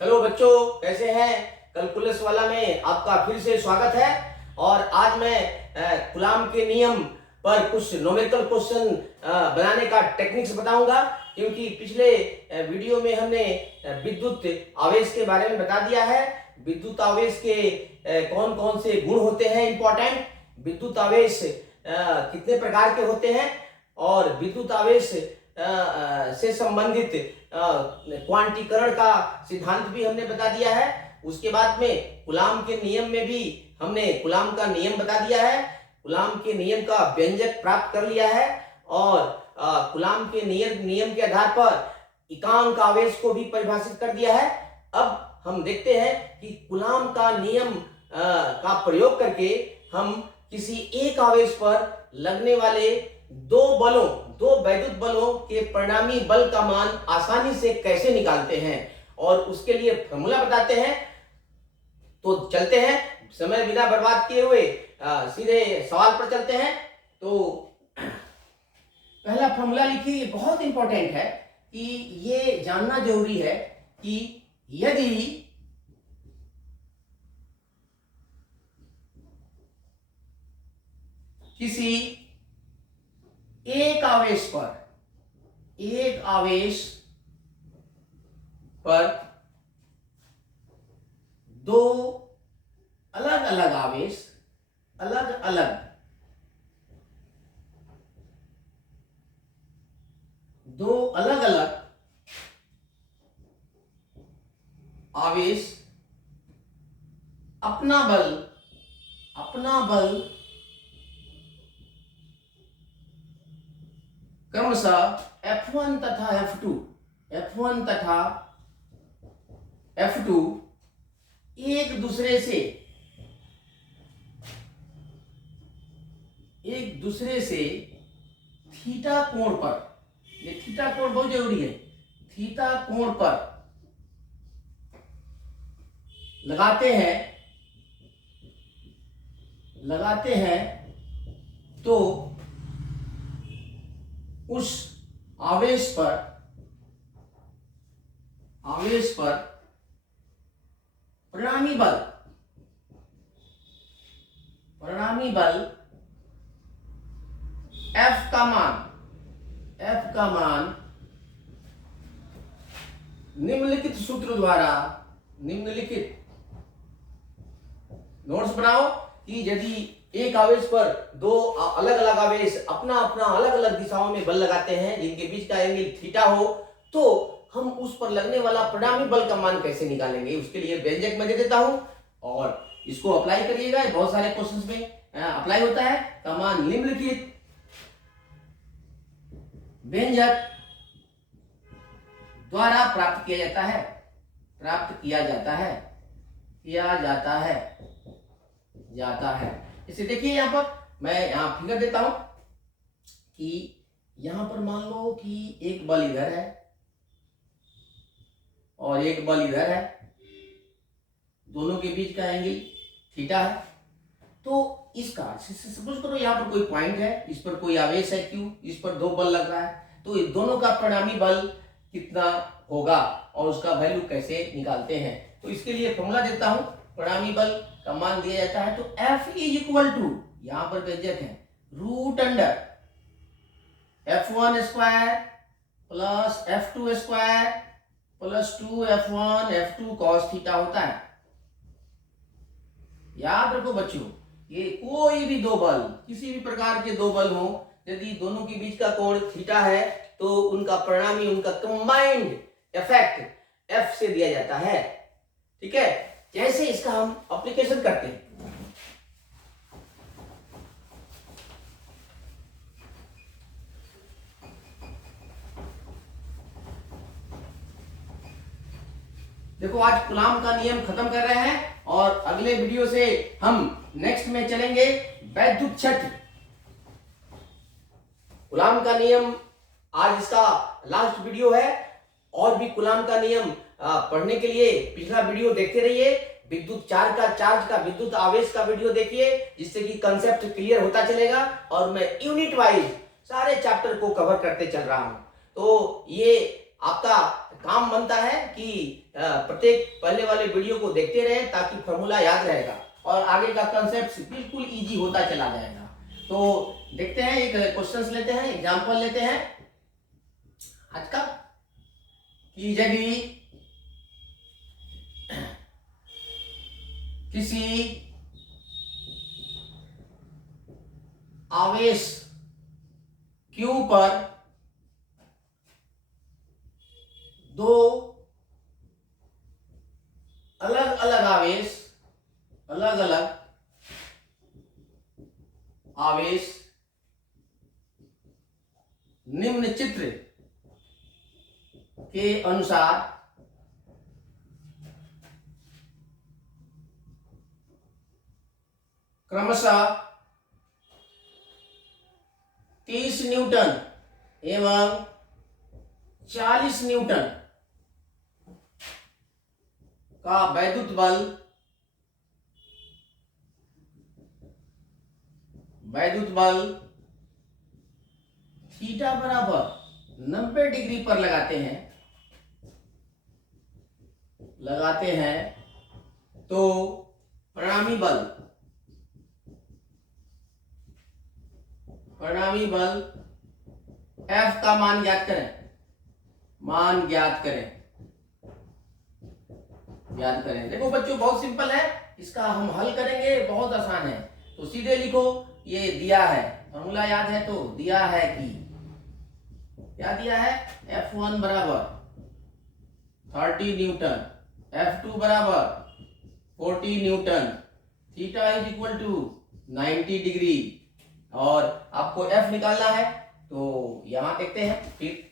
Hello बच्चों, कैसे हैं? कैलकुलस वाला में आपका फिर से स्वागत है। और आज मैं कूलॉम के नियम पर कुछ न्यूमेरिकल क्वेश्चन बनाने का टेक्निक्स बताऊंगा। क्योंकि पिछले वीडियो में हमने विद्युत आवेश के बारे में बता दिया है। विद्युत आवेश के कौन कौन से गुण होते हैं इंपॉर्टेंट, विद्युत आवेश कितने प्रकार के होते हैं, और विद्युत आवेश से संबंधित क्वांटीकरण का सिद्धांत भी हमने बता दिया है। उसके बाद में कूलॉम के नियम में भी हमने कूलॉम का नियम बता दिया है, कूलॉम के नियम का व्यंजक प्राप्त कर लिया है, और कूलॉम के नियम के आधार पर एकांक आवेश को भी परिभाषित कर दिया है। अब हम देखते हैं कि कूलॉम का नियम का प्रयोग करके हम किसी एक आवेश पर लगने वाले दो वैद्युत बलों के परिणामी बल का मान आसानी से कैसे निकालते हैं, और उसके लिए फॉर्मूला बताते हैं। तो चलते हैं, समय बिना बर्बाद किए हुए सीधे सवाल पर चलते हैं। तो पहला फॉर्मूला लिखिए, बहुत इंपॉर्टेंट है कि ये जानना जरूरी है कि यदि किसी एक आवेश पर दो अलग अलग आवेश अपना बल क्रमशः F1 तथा F2 एक दूसरे से थीटा कोण पर, ये थीटा कोण बहुत जरूरी है, थीटा कोण पर लगाते हैं तो उस आवेश पर परिणामी बल F का मान निम्नलिखित सूत्र द्वारा, नोट्स बनाओ कि यदि एक आवेश पर दो अलग अलग आवेश अपना अलग अलग दिशाओं में बल लगाते हैं जिनके बीच का एंगल थीटा हो, तो हम उस पर लगने वाला परिणामी बल का मान कैसे निकालेंगे। उसके लिए व्यंजक मैं दे देता हूं और इसको अप्लाई करिएगा। बहुत सारे क्वेश्चंस में अप्लाई होता है। का मान निम्नलिखित व्यंजक द्वारा प्राप्त किया जाता है। इसे देखिए, यहां पर मैं फिगर देता हूं कि यहां पर मान लो कि एक बल इधर है और एक बल इधर है, दोनों के बीच का एंगल थीटा है। तो इसका सपोज करो यहां पर कोई पॉइंट है, इस पर कोई आवेश है Q, इस पर दो बल लग रहा है, तो इस दोनों का परिणामी बल कितना होगा और उसका वैल्यू कैसे निकालते हैं। तो इसके लिए फॉर्मूला देता हूं। परिणामी बल का मान दिया जाता है तो F इज इक्वल टू, यहां पर व्यंजक है, root under F1 square plus F2 square plus 2F1 F2 cos theta होता है। याद रखो बच्चों, ये कोई भी दो बल, किसी भी प्रकार के दो बल हो, यदि दोनों के बीच का कोण थीटा है तो उनका परिणामी, उनका कंबाइंड इफेक्ट F से दिया जाता है। ठीक है, जैसे इसका हम एप्लीकेशन करते हैं। देखो, आज कूलॉम का नियम खत्म कर रहे हैं और अगले वीडियो से हम नेक्स्ट में चलेंगे वैद्युत क्षेत्र। कूलॉम का नियम आज इसका लास्ट वीडियो है। और भी कूलॉम का नियम पढ़ने के लिए पिछला वीडियो देखते रहिए। विद्युत चार्ज का विद्युत आवेश का वीडियो देखिए, जिससे कि कंसेप्ट क्लियर होता चलेगा। और मैं यूनिट वाइज सारे चैप्टर को कवर करते चल रहा हूं। तो ये आपका काम बनता है कि प्रत्येक पहले वाले वीडियो को देखते रहें ताकि फॉर्मूला याद रहेगा और आगे का कंसेप्ट बिल्कुल इजी होता चला जाएगा। तो देखते हैं, एक क्वेश्चंस लेते हैं, एग्जांपल लेते हैं आज का कि यदि किसी आवेश Q पर दो अलग अलग आवेश निम्न चित्र के अनुसार क्रमशः 30 न्यूटन एवं 40 न्यूटन का वैद्युत बल थीटा बराबर 90 डिग्री पर लगाते हैं तो परिणामी बल F का मान ज्ञात करें। देखो बच्चों, बहुत सिंपल है, इसका हम हल करेंगे, बहुत आसान है। तो सीधे लिखो, ये दिया है, फॉर्मूला याद है, तो दिया है कि क्या दिया है, F1 बराबर 30 न्यूटन, F2 बराबर 40 newton, theta is equal to 90 degree, और आपको F निकालना है। तो यहां देखते हैं फिर,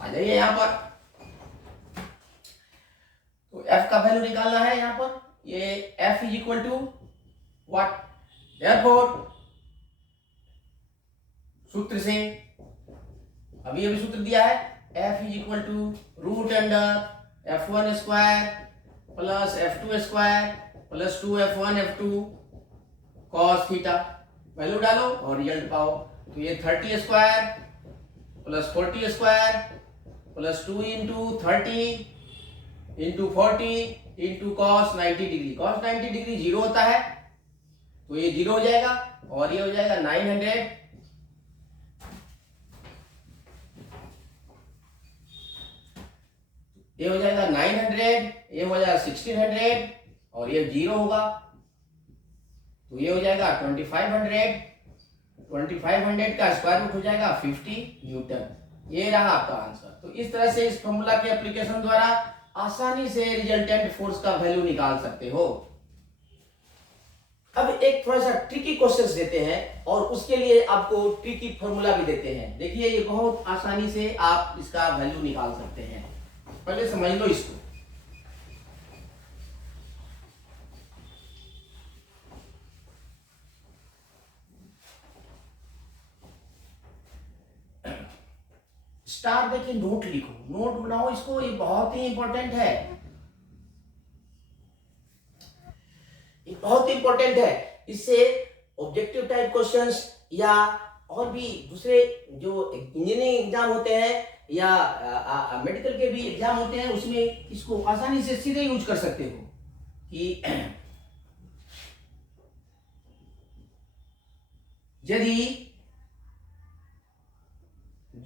आ जाइए यहां पर। तो F का वैल्यू निकालना है यहां पर, ये F is equal to what, therefore सूत्र से अभी सूत्र दिया है, F is equal to root under F1 square plus F2 square plus 2F1 F2 cos theta. Value डालो और रिजल्ट पाओ। तो ये 30 square plus 40 square plus 2 into 30 into 40 into cos 90 degree. Cos 90 degree 0 होता है, तो ये 0 हो जाएगा, और ये हो जाएगा 900, ये हो जाएगा 900, ये हो जाएगा 1600, और ये 0 होगा, तो ये हो जाएगा 2500। 2500 का स्क्वायर रूट हो जाएगा 50 न्यूटन। ये रहा आपका आंसर। तो इस तरह से इस फॉर्मूला के एप्लीकेशन द्वारा आसानी से रिजल्टेंट फोर्स का वैल्यू निकाल सकते हो। अब एक थोड़ा सा ट्रिकी क्वेश्चंस देते हैं और उसके लिए आपको ट्रिकी फॉर्मूला भी देते हैं। देखिए, ये बहुत आसानी से आप इसका वैल्यू निकाल सकते हैं। पहले समझ लो इसको। स्टार देखिए, नोट लिखो, नोट बनाओ इसको, ये बहुत ही इंपॉर्टेंट है, ये बहुत इंपॉर्टेंट है। इससे ऑब्जेक्टिव टाइप क्वेश्चंस या और भी दूसरे जो इंजीनियरिंग एग्जाम होते हैं या मेडिकल के भी एग्जाम होते हैं, उसमें इसको आसानी से सीधे यूज कर सकते हो कि यदि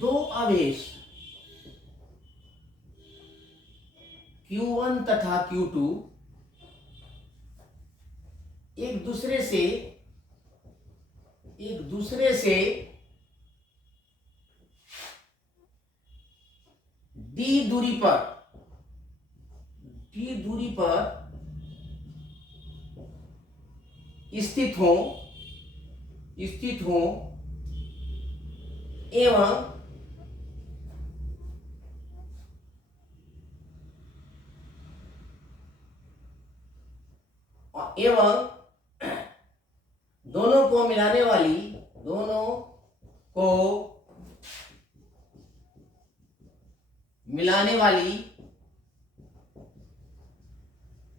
दो आवेश Q1 तथा Q2 एक दूसरे से d दूरी पर स्थित हो एवं दोनों को मिलाने वाली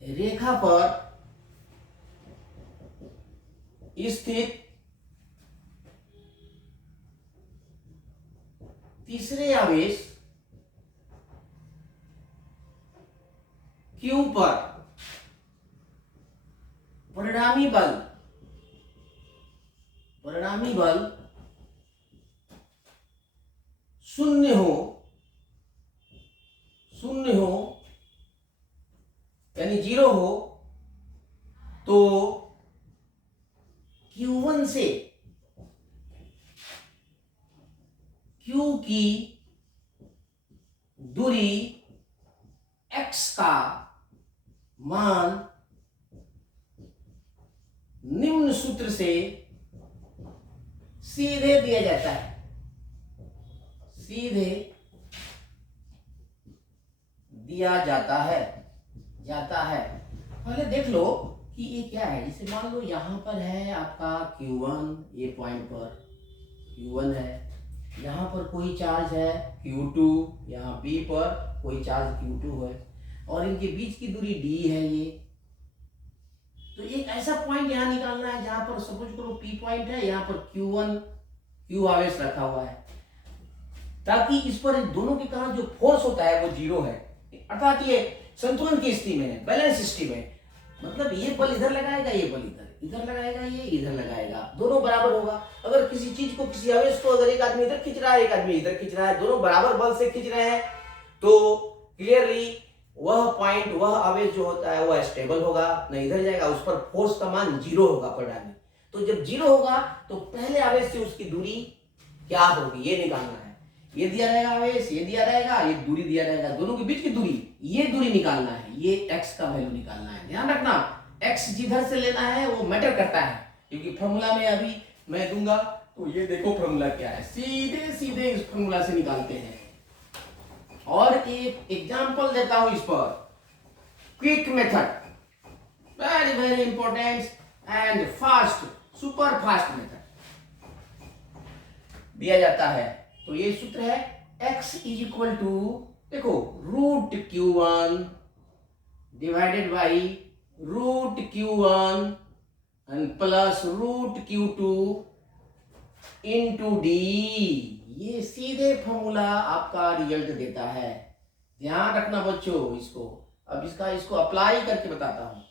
रेखा पर स्थित तीसरे आवेश Q पर परिणामी बल शून्य हो यानी 0 हो तो Q1 से Q की दूरी x का मान निम्न सूत्र से सीधे दिया जाता है, जाता है। पहले देख लो कि ये क्या है। जैसे मान लो यहां पर है आपका Q1, ये पॉइंट पर Q1 है, यहां पर कोई चार्ज है Q2, यहाँ B पर कोई चार्ज Q2 है और इनके बीच की दूरी D है ये। तो एक ऐसा पॉइंट यहां निकालना है जहां पर सपोज करो P पॉइंट है, यहाँ पर Q आवेश रखा हुआ है, ताकि इस पर दोनों के कारण जो फोर्स होता है वो 0 है, अर्थात ये संतुलन की स्थिति में है, बैलेंस स्थिति में। मतलब ये बल इधर लगाएगा, ये बल इधर लगाएगा, ये इधर लगाएगा, दोनों बराबर होगा। अगर किसी चीज को, किसी आवेश को अगर एक आदमी इधर खींच रहा है, एक आदमी इधर खींच रहा है, दोनों बराबर बल से खींच रहे हैं, तो क्लियरली वह पॉइंट, वह आवेश जो होता है वह स्टेबल होगा, नहीं इधर जाएगा, उस पर फोर्स का मान 0 होगा परिणामी। तो जब 0 होगा तो पहले आवेश से उसकी दूरी क्या होगी ये निकालना है। ये दिया रहेगा आवेश, ये दिया रहेगा, ये दूरी दिया रहेगा, दोनों के बीच की दूरी, ये दूरी निकालना है, ये x का वैल्यू निकालना है। ध्यान रखना x जिधर से लेना है वो मैटर करता है, क्योंकि फॉर्मूला में अभी मैं दूंगा। तो ये देखो फॉर्मूला क्या है, सीधे इस फॉर्मूला से निकालते हैं। और एक एग्जांपल देता हूं इस पर, quick method, very important and fast, super fast method दिया जाता है। तो ये सूत्र है x इज इक्वल टू, देखो √Q1 divided by √Q1 and plus √Q2 into D। ये सीधे फॉर्मूला आपका रिजल्ट देता है। ध्यान रखना बच्चों इसको। अब इसको अप्लाई करके बताता हूं।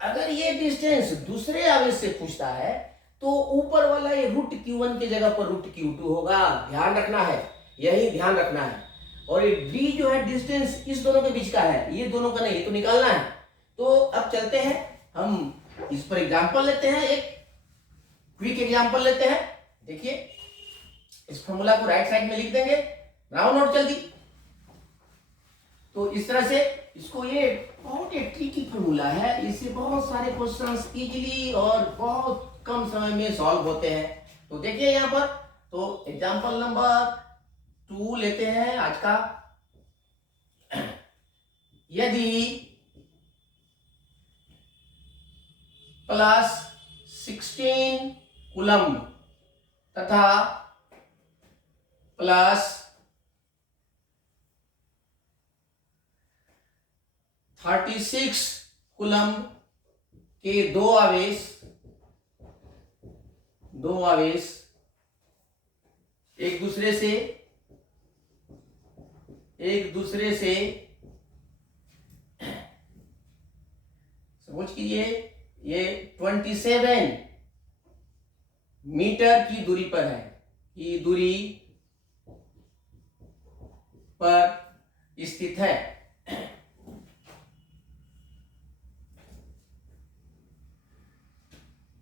अगर ये डिस्टेंस दूसरे आवेश से पूछता है तो ऊपर वाला ये √Q1 की जगह पर √Q2 होगा। ध्यान रखना है, यही ध्यान रखना है। और ये D जो है डिस्टेंस इस दोनों के बीच का है, ये दोनों का नहीं, ये तो निकालना है। तो अब चलते हैं, हम इस पर एग्जांपल लेते हैं, एक क्विक एग्जांपल लेते हैं। देखिए इस फॉर्मूला को राइट साइड में लिख देंगे, राउंड आउट जल्दी। तो इस तरह से इसको, ये बहुत एक ट्रिकी फॉर्मूला है, इससे बहुत सारे क्वेश्चंस इजीली और बहुत कम समय में सॉल्व होते हैं। तो देखिए यहां पर, तो एग्जांपल नंबर 2 लेते हैं आज का। यदि +16 कूलम तथा +36 कूलम के दो आवेश एक दूसरे से समझ कीजिए, ये 27 मीटर की दूरी पर है, की दूरी पर स्थित है।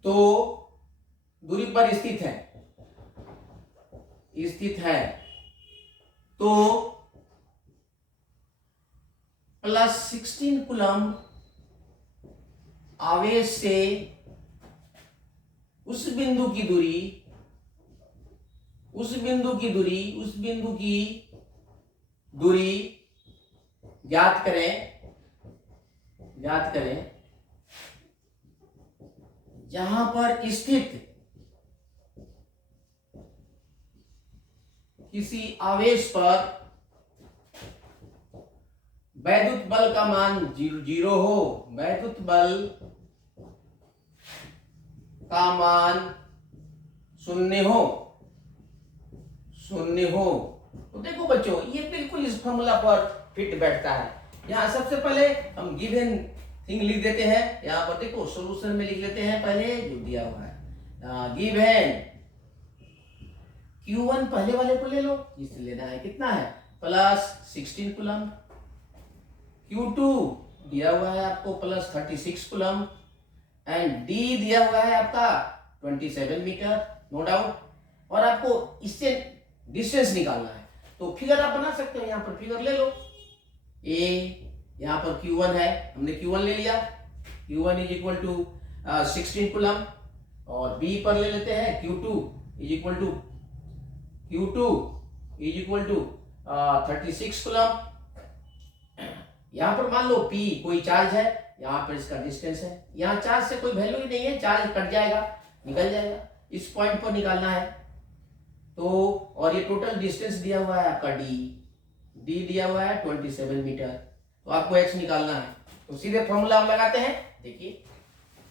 तो दूरी पर स्थित है तो +16 कूलम आवेश से उस बिंदु की दूरी ज्ञात करें जहां पर स्थित किसी आवेश पर वैद्युत बल का मान 0 हो, वैद्युत बल का मान 0 हो, 0 हो। तो देखो बच्चों, ये बिल्कुल इस फॉर्मूला पर फिट बैठता है। यहाँ सबसे पहले हम गिवन थिंग लिख देते हैं। यहाँ पर देखो सॉल्यूशन में लिख लेते हैं पहले जो दिया हुआ है। गिवन Q1 पहले वाले को ले लो, जिससे लेना है कितना है प्लस 16 कूलम। Q2 दिया हुआ है आपको प्लस 36 कूलम एंड D दिया हुआ है आपका 27 मीटर, नो डाउट। और आपको इससे डिस्टेंस निकालना है, तो फिगर आप बना सकते हो। यहाँ पर फिगर ले लो। यहाँ पर Q1 है, हमने Q1 ले लिया। Q1 is equal to 16 coulomb. और B पर ले लेते हैं Q2 is equal to 36 coulomb. यहाँ पर मान लो P कोई चार्ज है, यहाँ पर इसका डिस्टेंस है। यहाँ चार्ज से कोई वैल्यू ही नहीं है, चार्ज कट जाएगा, निकल जाएगा। इस पॉइंट पर निकालना है तो, और ये टोटल डिस्टेंस दिया हुआ है आपका D दिया हुआ है 27 मीटर। तो आपको x निकालना है, तो सीधे फॉर्मूला हम लगाते हैं। देखिए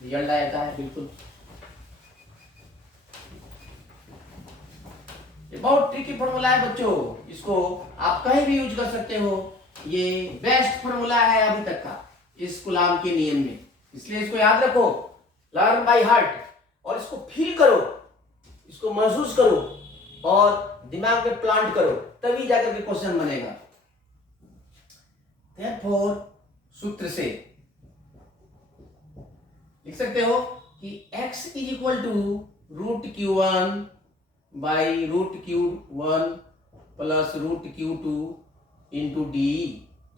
रिजल्ट आ जाता है बिल्कुल। ये बहुत ट्रिकी फॉर्मूला है बच्चों, इसको आप कहीं भी यूज कर सकते हो। ये बेस्ट फॉर्मूला है अभी तक का इस कूलाम के नियम में, इसलिए इसको याद रखो, लर्न बाय हार्ट। और इसको फील करो, इसको महसूस करो और दिमाग में प्लांट करो, तभी जाकर के क्वेश्चन बनेगा। Therefore, सूत्र से लिख सकते हो कि x is equal to root Q1 by root Q1 plus root Q2 into D.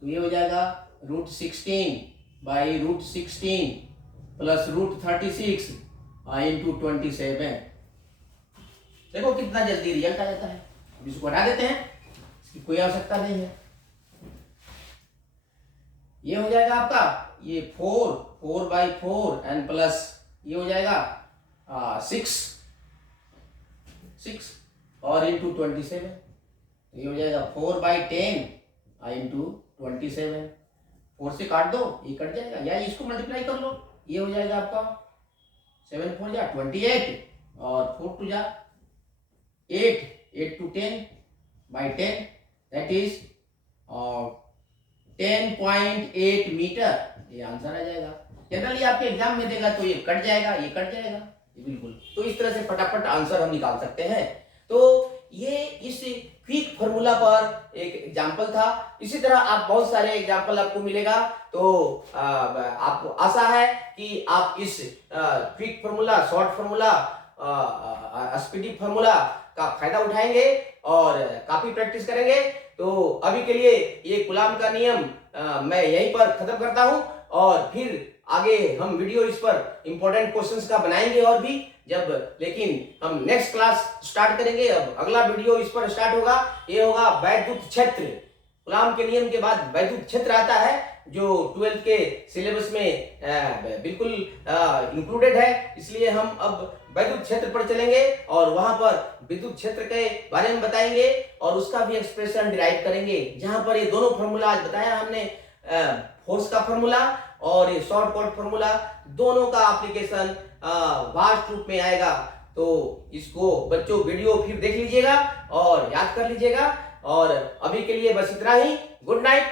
तो ये हो जाएगा root 16 by root 16 plus root 36 into 27। देखो कितना जल्दी रिजल्ट आ जाता है। अब इसको हटा देते हैं, इसकी कोई आवश्यकता नहीं है। ये हो जाएगा आपका ये 4 बाई 4 एंड प्लस ये हो जाएगा 6 और इंटू 27। ये हो जाएगा 4 बाई 10 इंटू 27। 4 से काट दो, ये कट जाएगा, या इसको मल्टीप्लाई कर लो। ये हो जाएगा आपका 7 4 जा 28 और 4 2 जा 8 to 10 by 10 that is 10.8 metre. ये आंसर आ जाएगा। जनरली आपके एग्जाम में देगा तो ये कट जाएगा, ये कट जाएगा, ये बिल्कुल। तो इस तरह से फटाफट आंसर हम निकाल सकते हैं। तो ये इस क्विक फॉर्मूला पर एक एग्जाम्पल था। इसी तरह आप बहुत सारे एग्जाम्पल आपको मिलेगा। तो आपको आशा है कि आप इस quick formula, short formula, speedy formula का फायदा उठाएंगे और काफी प्रैक्टिस करेंगे। तो अभी के लिए ये कूलाम का नियम मैं यहीं पर खत्म करता हूं, और फिर आगे हम वीडियो इस पर इंपॉर्टेंट क्वेश्चंस का बनाएंगे और भी जब, लेकिन हम नेक्स्ट क्लास स्टार्ट करेंगे। अब अगला वीडियो इस पर स्टार्ट होगा, ये होगा वैद्युत क्षेत्र। कूलाम के नियम के बाद वैद्युत क्षेत्र आता है, जो 12th के सिलेबस में बिल्कुल इंक्लूडेड है। इसलिए हम अब वैद्युत क्षेत्र पर चलेंगे और वहां पर विद्युत क्षेत्र के बारे में बताएंगे और उसका भी एक्सप्रेशन डिराइव करेंगे, जहां पर ये दोनों फॉर्मूला आज बताया हमने, फोर्स का फॉर्मूला और ये शॉर्ट कट फॉर्मूला, दोनों का एप्लीकेशन वास्ट रूप में आएगा। तो इसको बच्चों वीडियो फिर देख लीजिएगा और याद कर लीजिएगा। और अभी के लिए बस इतना ही। Good night.